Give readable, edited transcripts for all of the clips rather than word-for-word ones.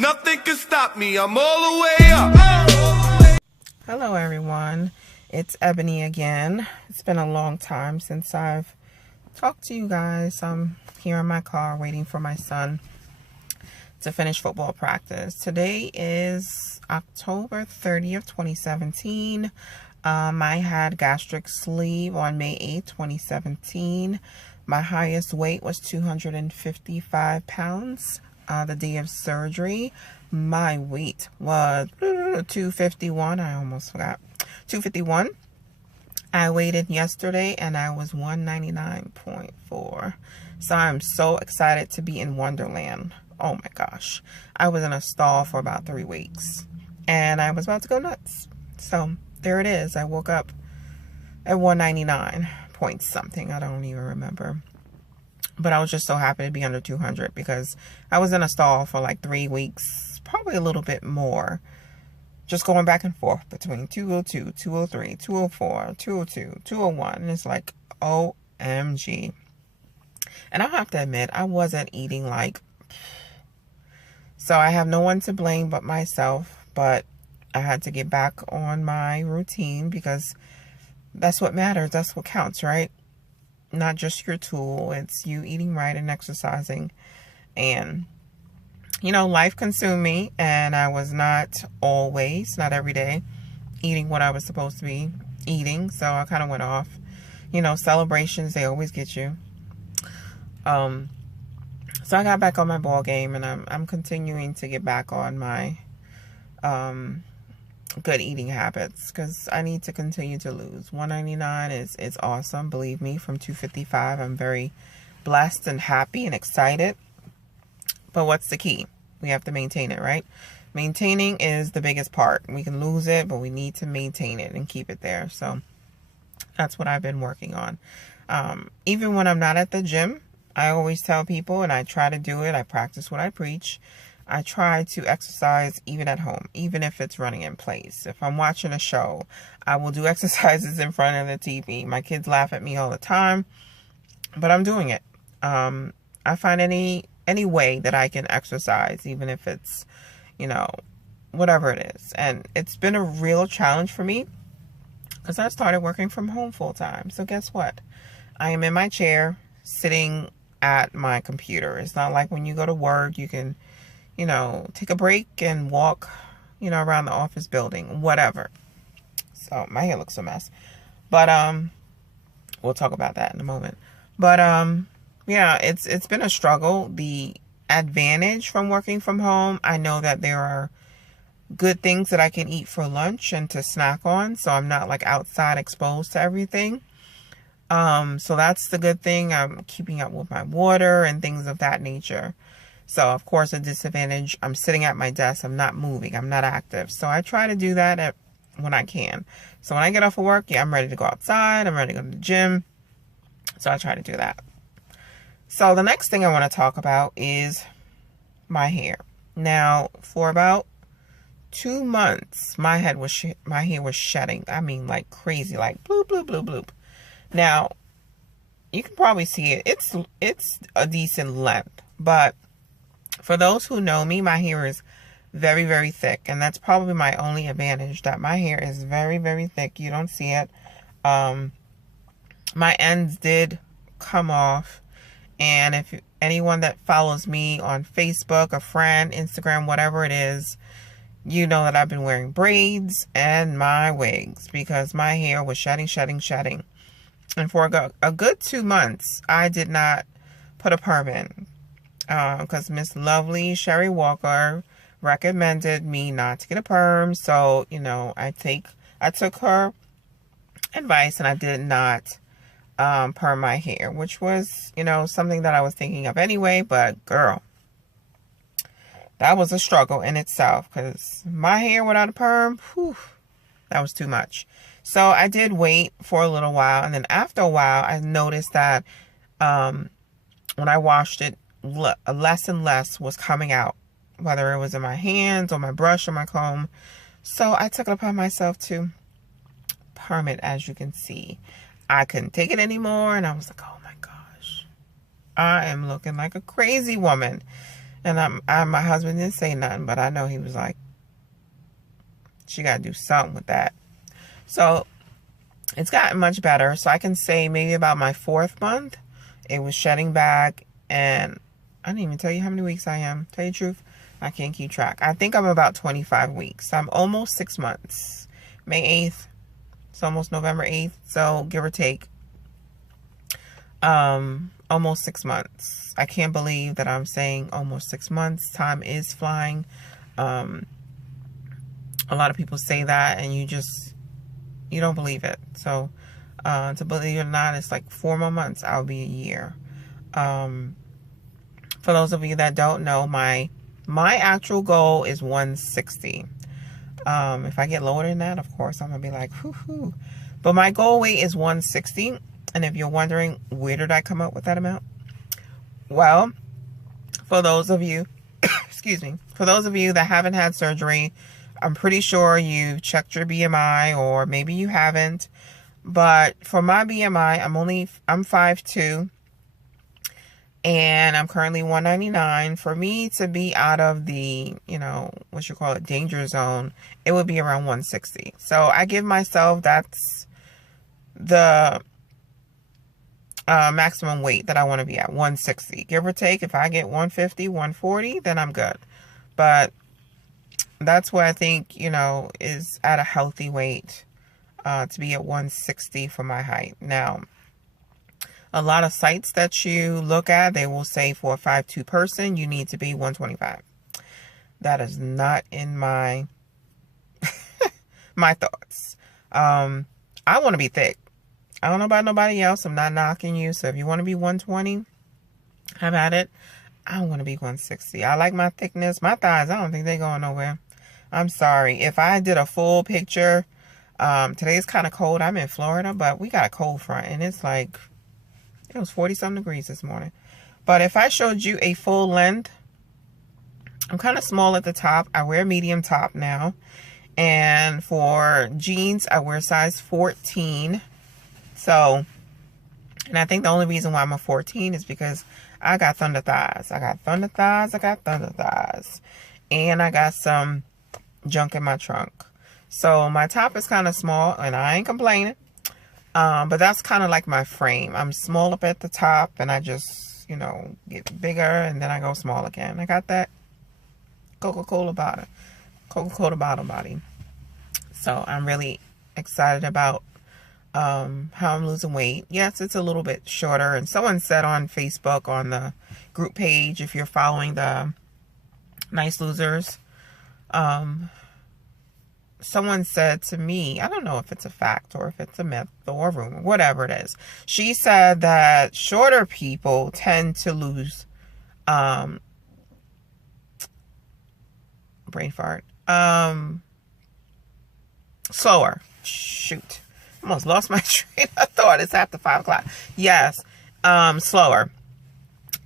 Nothing can stop me. I'm all the way up. Hello everyone, it's Ebony again. It's been a long time since I've talked to you guys. I'm here in my car waiting for my son to finish football practice. Today is October 30th, 2017. I had gastric sleeve on May 8th, 2017. My highest weight was 255 pounds. The day of surgery, my weight was 251. I almost forgot. 251. I weighed yesterday and I was 199.4. So I'm so excited to be in Wonderland. Oh my gosh. I was in a stall for about 3 weeks and I was about to go nuts. So there it is. I woke up at 199 point something. I don't even remember. But I was just so happy to be under 200 because I was in a stall for like 3 weeks, probably a little bit more. Just going back and forth between 202, 203, 204, 202, 201. And it's like, OMG. And I'll have to admit, I wasn't eating like... So I have no one to blame but myself. But I had to get back on my routine because that's what matters. That's what counts, right? Not just your tool, it's you eating right and exercising. And you know, life consumed me and I was not always, not every day, eating what I was supposed to be eating. So I kind of went off. You know, celebrations, they always get you. So I got back on my ball game and I'm continuing to get back on my good eating habits because I need to continue to lose. 199 is awesome, believe me. From 255, I'm very blessed and happy and excited. But what's the key? We have to maintain it, right? Maintaining is the biggest part. We can lose it, but we need to maintain it and keep it there. So that's what I've been working on. Even when I'm not at the gym, I always tell people, and I try to do it, I practice what I preach. I try to exercise even at home, even if it's running in place. If I'm watching a show, I will do exercises in front of the TV. My kids laugh at me all the time, but I'm doing it. I find any way that I can exercise, even if it's, you know, whatever it is. And it's been a real challenge for me because I started working from home full time. So guess what? I am in my chair sitting at my computer. It's not like when you go to work, you can, you know, take a break and walk, you know, around the office building, whatever. So my hair looks a mess, but we'll talk about that in a moment. But yeah, it's been a struggle. The advantage from working from home, I know that there are good things that I can eat for lunch and to snack on, so I'm not like outside exposed to everything. So that's the good thing. I'm keeping up with my water and things of that nature. So, of course, a disadvantage, I'm sitting at my desk. I'm not moving. I'm not active. So I try to do that when I can. So when I get off of work, yeah, I'm ready to go outside. I'm ready to go to the gym. So I try to do that. So the next thing I want to talk about is my hair. Now, for about 2 months, my hair was shedding. I mean, like crazy, like bloop, bloop, bloop, bloop. Now, you can probably see it. It's a decent length, but for those who know me, my hair is very, very thick. And that's probably my only advantage, that my hair is very, very thick. You don't see it. My ends did come off. And if anyone that follows me on Facebook, a friend, Instagram, whatever it is, you know that I've been wearing braids and my wigs because my hair was shedding. And for a good 2 months, I did not put a perm in. Because Miss Lovely Sherry Walker recommended me not to get a perm. So, you know, I took her advice and I did not perm my hair, which was, you know, something that I was thinking of anyway. But girl, that was a struggle in itself because my hair without a perm, whew, that was too much. So I did wait for a little while. And then after a while, I noticed that when I washed it, less and less was coming out, whether it was in my hands or my brush or my comb. So I took it upon myself to perm it. As you can see, I couldn't take it anymore, and I was like, oh my gosh, I am looking like a crazy woman. And my husband didn't say nothing, but I know he was like, she got to do something with that. So it's gotten much better. So I can say maybe about my 4th month, it was shedding back. And I didn't even tell you how many weeks I am. Tell you the truth, I can't keep track. I think I'm about 25 weeks. I'm almost 6 months. May 8th. It's almost November 8th. So give or take. Almost 6 months. I can't believe that I'm saying almost 6 months. Time is flying. A lot of people say that and you don't believe it. So to believe it or not, it's like 4 more months, I'll be a year. For those of you that don't know, my actual goal is 160. If I get lower than that, of course, I'm going to be like, whoo. But my goal weight is 160. And if you're wondering, where did I come up with that amount? Well, for those of you, excuse me, for those of you that haven't had surgery, I'm pretty sure you've checked your BMI, or maybe you haven't. But for my BMI, I'm 5'2", and I'm currently 199. For me to be out of the, danger zone, it would be around 160. So I give myself, that's the maximum weight that I want to be at, 160. Give or take, if I get 150, 140, then I'm good. But that's what I think, is at a healthy weight, to be at 160 for my height. Now, a lot of sites that you look at, they will say for a 5'2" person, you need to be 125. That is not in my my thoughts. I want to be thick. I don't know about nobody else. I'm not knocking you. So if you want to be 120, have at it. I want to be 160. I like my thickness. My thighs, I don't think they're going nowhere. I'm sorry. If I did a full picture, today's kind of cold. I'm in Florida, but we got a cold front. And it's like, it was 40-something degrees this morning. But if I showed you a full length, I'm kind of small at the top. I wear medium top now. And for jeans, I wear size 14. So, and I think the only reason why I'm a 14 is because I got thunder thighs. I got thunder thighs. And I got some junk in my trunk. So my top is kind of small, and I ain't complaining. But that's kind of like my frame. I'm small up at the top, and I just, get bigger, and then I go small again. I got that Coca-Cola bottle body. So I'm really excited about how I'm losing weight. Yes, it's a little bit shorter. And someone said on Facebook, on the group page, if you're following the Nice Losers, someone said to me, I don't know if it's a fact or if it's a myth or a rumor, whatever it is. She said that shorter people tend to lose, brain fart, slower. Shoot. Almost lost my train of thought. It's after 5 o'clock. Yes. Slower.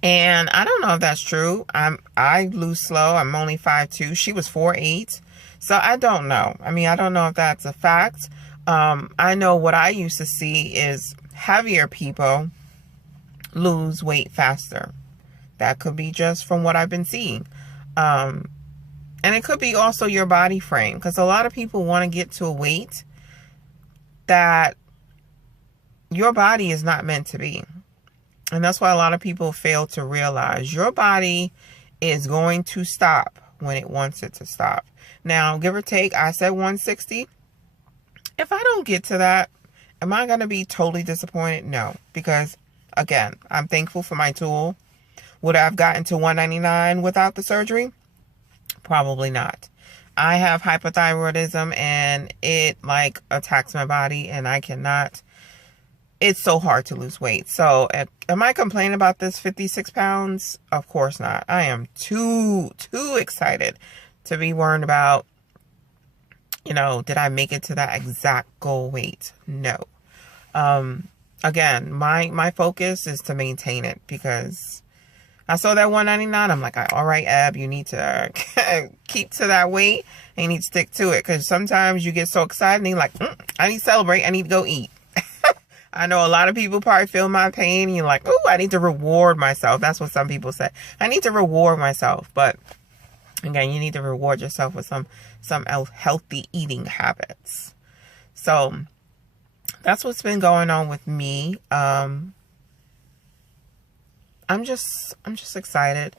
And I don't know if that's true. I lose slow. I'm only 5'2". She was 4'8". So I don't know. I mean, I don't know if that's a fact. I know what I used to see is heavier people lose weight faster. That could be just from what I've been seeing. And it could be also your body frame, because a lot of people want to get to a weight that your body is not meant to be. And that's why a lot of people fail to realize your body is going to stop when it wants it to stop. Now, give or take, I said 160. If I don't get to that, am I going to be totally disappointed? No, because again, I'm thankful for my tool. Would I have gotten to 199 without the surgery? Probably not. I have hypothyroidism, and it attacks my body, and I cannot. It's so hard to lose weight. So am I complaining about this 56 pounds? Of course not. I am too excited to be worried about, did I make it to that exact goal weight? No. Again, my focus is to maintain it, because I saw that 199. I'm like, all right, Ab, you need to keep to that weight, and you need to stick to it. Because sometimes you get so excited and you're like, I need to celebrate. I need to go eat. I know a lot of people probably feel my pain. And you're like, oh, I need to reward myself. That's what some people say. I need to reward myself. But again, you need to reward yourself with some healthy eating habits. So that's what's been going on with me. I'm just excited.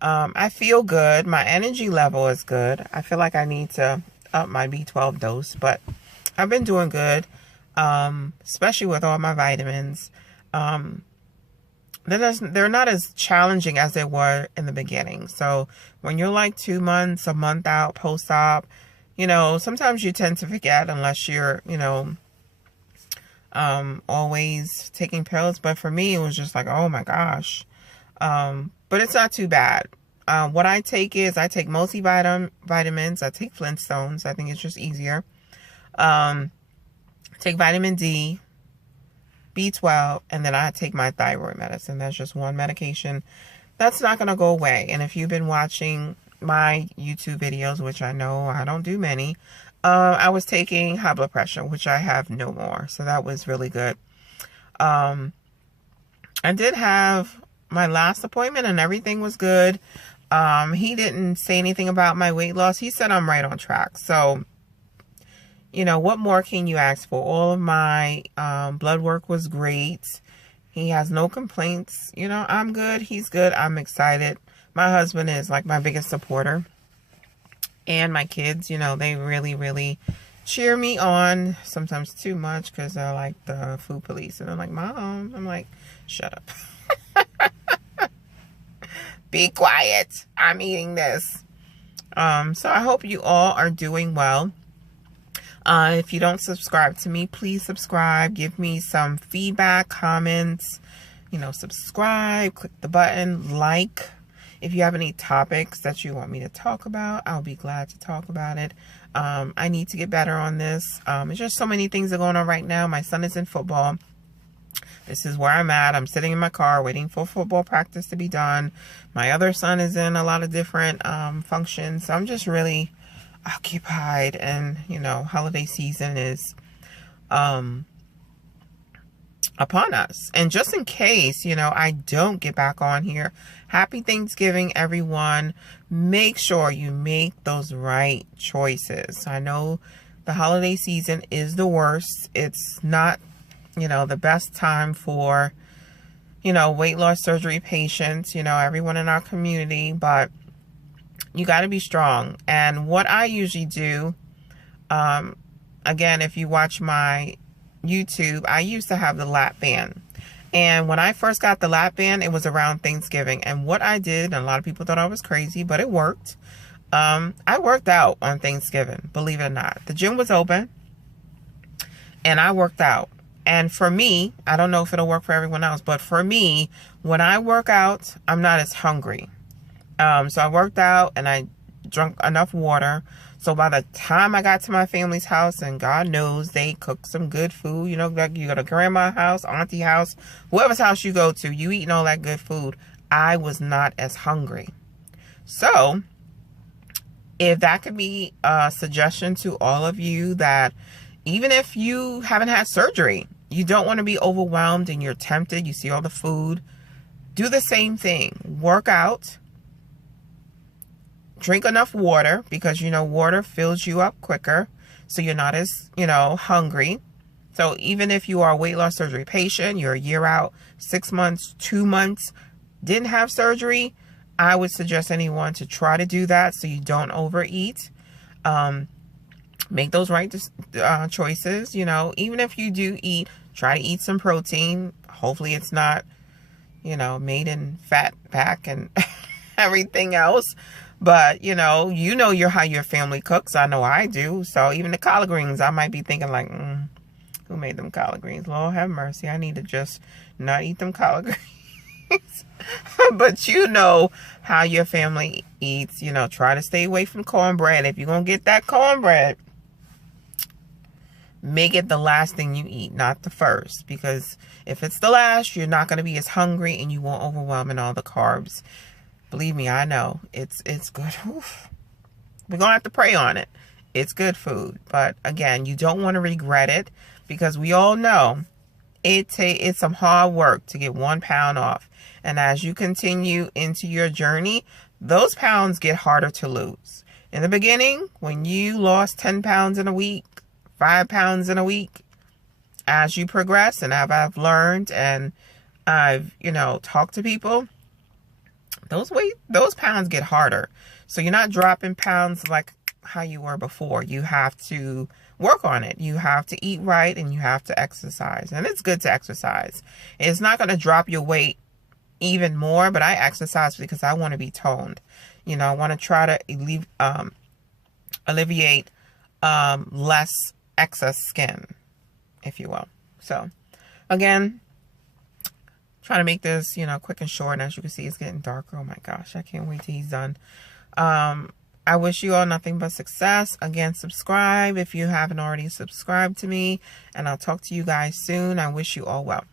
I feel good. My energy level is good. I feel like I need to up my B12 dose, but I've been doing good. Especially with all my vitamins. They're not as challenging as they were in the beginning. So when you're like 2 months, a month out post-op, you know, sometimes you tend to forget unless you're, you know, always taking pills. But for me, it was just like, oh my gosh. But it's not too bad. What I take is I take multivitamins. I take Flintstones. I think it's just easier. Take vitamin D, B12, and then I take my thyroid medicine. That's just one medication. That's not going to go away. And if you've been watching my YouTube videos, which I know I don't do many, I was taking high blood pressure, which I have no more. So that was really good. I did have my last appointment and everything was good. He didn't say anything about my weight loss. He said I'm right on track. So, you know, what more can you ask for? All of my blood work was great. He has no complaints. You know, I'm good. He's good. I'm excited. My husband is like my biggest supporter. And my kids, you know, they really, really cheer me on. Sometimes too much because they're like the food police. And I'm like, Mom. I'm like, shut up. Be quiet. I'm eating this. So I hope you all are doing well. If you don't subscribe to me, please subscribe. Give me some feedback, comments. You know, subscribe, click the button, like. If you have any topics that you want me to talk about, I'll be glad to talk about it. I need to get better on this. It's just so many things are going on right now. My son is in football. This is where I'm at. I'm sitting in my car waiting for football practice to be done. My other son is in a lot of different functions. So I'm just really occupied, and you know, holiday season is upon us. And just in case, you know, I don't get back on here, happy Thanksgiving, everyone. Make sure you make those right choices. I know the holiday season is the worst. It's not, you know, the best time for, you know, weight loss surgery patients, you know, everyone in our community, but you got to be strong. And what I usually do, again, if you watch my YouTube, I used to have the lap band. And when I first got the lap band, it was around Thanksgiving. And what I did, and a lot of people thought I was crazy, but it worked. I worked out on Thanksgiving, believe it or not. The gym was open and I worked out. And for me, I don't know if it'll work for everyone else, but for me, when I work out, I'm not as hungry. So I worked out and I drank enough water. So by the time I got to my family's house, and God knows they cook some good food, you know, like you go to grandma's house, auntie house, whoever's house you go to, you eating all that good food. I was not as hungry. So if that could be a suggestion to all of you, that even if you haven't had surgery, you don't want to be overwhelmed and you're tempted, you see all the food, do the same thing. Work out. Drink enough water, because, you know, water fills you up quicker. So you're not as, you know, hungry. So even if you are a weight loss surgery patient, you're a year out, 6 months, 2 months, didn't have surgery, I would suggest anyone to try to do that so you don't overeat. Make those right choices. You know, even if you do eat, try to eat some protein. Hopefully it's not, you know, made in fat pack and everything else. But, you know how your family cooks. I know I do. So even the collard greens, I might be thinking like, who made them collard greens? Lord have mercy. I need to just not eat them collard greens. But you know how your family eats. You know, try to stay away from cornbread. If you're going to get that cornbread, make it the last thing you eat, not the first. Because if it's the last, you're not going to be as hungry and you won't overwhelm in all the carbs. Believe me, I know. It's good. Oof. We're going to have to pray on it. It's good food. But again, you don't want to regret it, because we all know It's some hard work to get 1 pound off. And as you continue into your journey, those pounds get harder to lose. In the beginning, when you lost 10 pounds in a week, 5 pounds in a week, as you progress, and I've learned and I've, talked to people, those pounds get harder. So you're not dropping pounds like how you were before. You have to work on it. You have to eat right, and you have to exercise. And it's good to exercise. It's not going to drop your weight even more, but I exercise because I want to be toned. I want to try to alleviate less excess skin, if you will. So again, trying to make this, quick and short. And as you can see, it's getting darker. Oh my gosh, I can't wait till he's done. I wish you all nothing but success. Again, subscribe if you haven't already subscribed to me, and I'll talk to you guys soon. I wish you all well.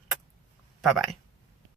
Bye-bye.